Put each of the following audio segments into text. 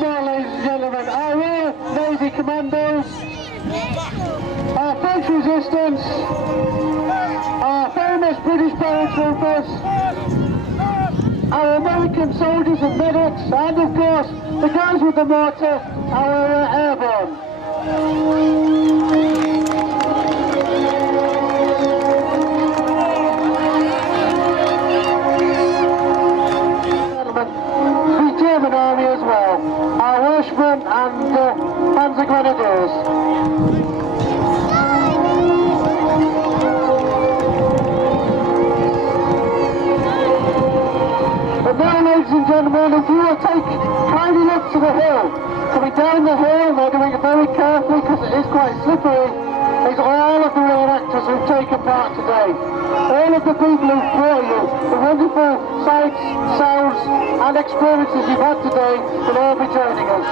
now, ladies and gentlemen, our Royal Navy Commandos, our French Resistance, our famous British paratroopers, our American soldiers and medics, and of course, the guys with the mortar, our airborne. The German army as well, our Welshman and Panzer Grenadiers. But now, ladies and gentlemen, if you will take kindly look to the hill, coming down the hill, they're doing it very carefully because it is quite slippery, is all of the reenactors who've taken part today. All of the people who've brought you the wonderful sights, sounds and experiences you've had today will all be joining us.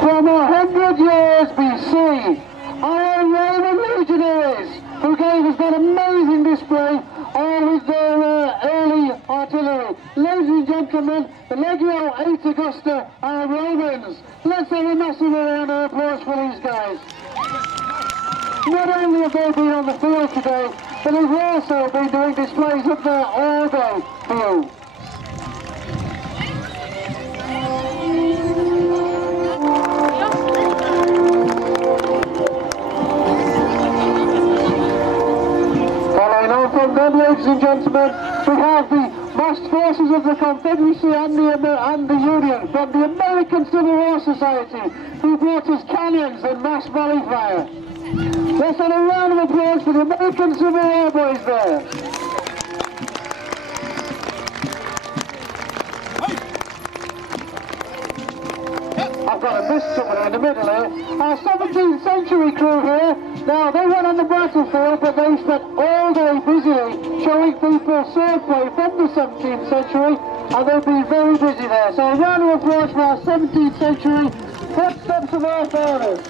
From 100 years BC, our Roman legionaries who gave us that amazing display all with their early artillery. Ladies and gentlemen, the Legio 8 Augusta are Romans. Let's have a massive round of applause for these guys. Not only have they been on the field today, but they've also been doing displays of their all-day view. From them, ladies and gentlemen, we have the massed forces of the Confederacy and the Union from the American Civil War Society, who brought us cannons and mass volley fire. Let's have a round of applause for the American Civil War boys there. I've got to miss somebody in the middle here. Our 17th century crew here. Now, they went on the battlefield, but they spent all day busily showing people swordplay from the 17th century, and they've been very busy there. So a round of applause for our 17th century footsteps of our fathers.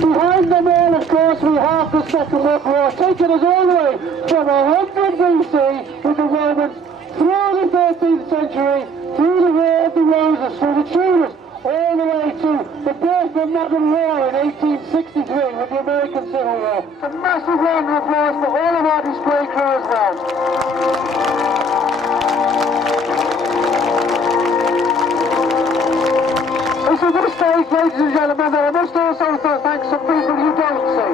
Behind them all, of course, we have the Second World War, taking us all the way from 100 BC with the Romans through the 13th century, through the War of the Roses, through the Tudors, all the way to the birth of modern war in 1863 with the American Civil War. A massive round of applause for all of our display crew as well. It's at this stage, ladies and gentlemen, that I must also thank some people you don't see.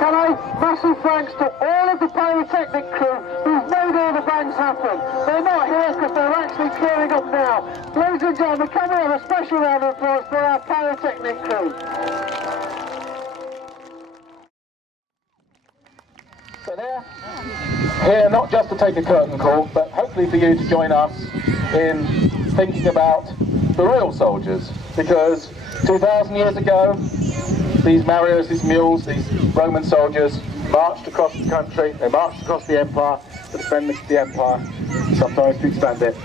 Can I? Massive thanks to all of the pyrotechnic crew who've made all the bangs happen. They're not here because they're actually clearing up now. Ladies and gentlemen, can we have a special round of applause for our pyrotechnic crew? So they're here not just to take a curtain call, but hopefully for you to join us in thinking about the real soldiers, because 2,000 years ago, these Marios, these mules, these Roman soldiers marched across the country, they marched across the empire to defend the empire, sometimes to expand it.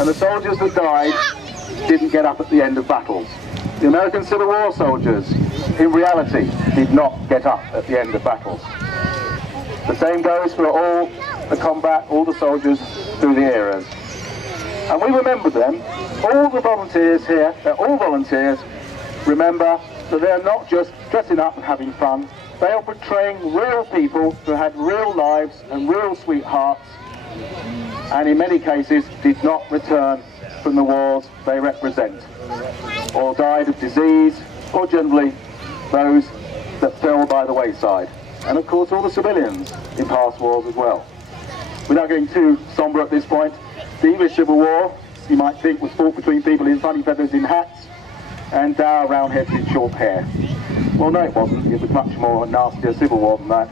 And the soldiers that died didn't get up at the end of battles. The American Civil War soldiers, in reality, did not get up at the end of battles. The same goes for all the combat, all the soldiers through the eras. And we remember them. All the volunteers here, they're all volunteers. Remember that they're not just dressing up and having fun. They are portraying real people who had real lives and real sweethearts, and in many cases did not return from the wars they represent, or died of disease, or generally those that fell by the wayside. And of course all the civilians in past wars as well. Without getting too sombre at this point, the English Civil War, you might think, was fought between people in funny feathers in hats and dour round heads in short hair. Well, no, it wasn't. It was much more nastier civil war than that.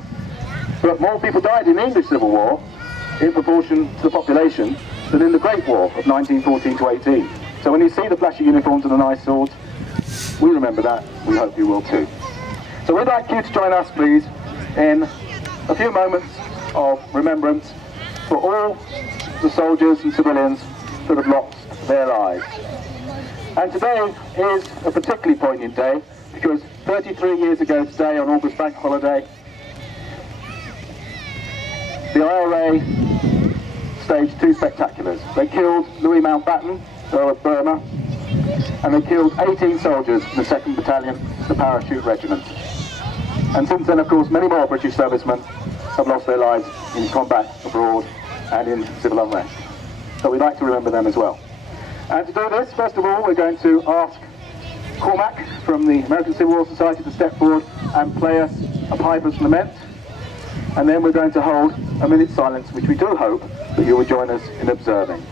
But more people died in the English Civil War in proportion to the population than in the Great War of 1914 to 18. So when you see the flashy uniforms and the nice swords, we remember that. We hope you will too. So we'd like you to join us, please, in a few moments of remembrance for all the soldiers and civilians that have lost their lives. And today is a particularly poignant day because 33 years ago today, on August Bank Holiday, the IRA staged two spectaculars. They killed Louis Mountbatten, Earl of Burma, and they killed 18 soldiers in the 2nd Battalion, the Parachute Regiment. And since then, of course, many more British servicemen have lost their lives in combat abroad and in civil unrest. So we'd like to remember them as well. And to do this, first of all, we're going to ask Cormac from the American Civil War Society to step forward and play us a Piper's Lament. And then we're going to hold a minute's silence, which we do hope that you will join us in observing.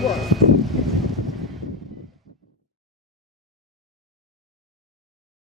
What?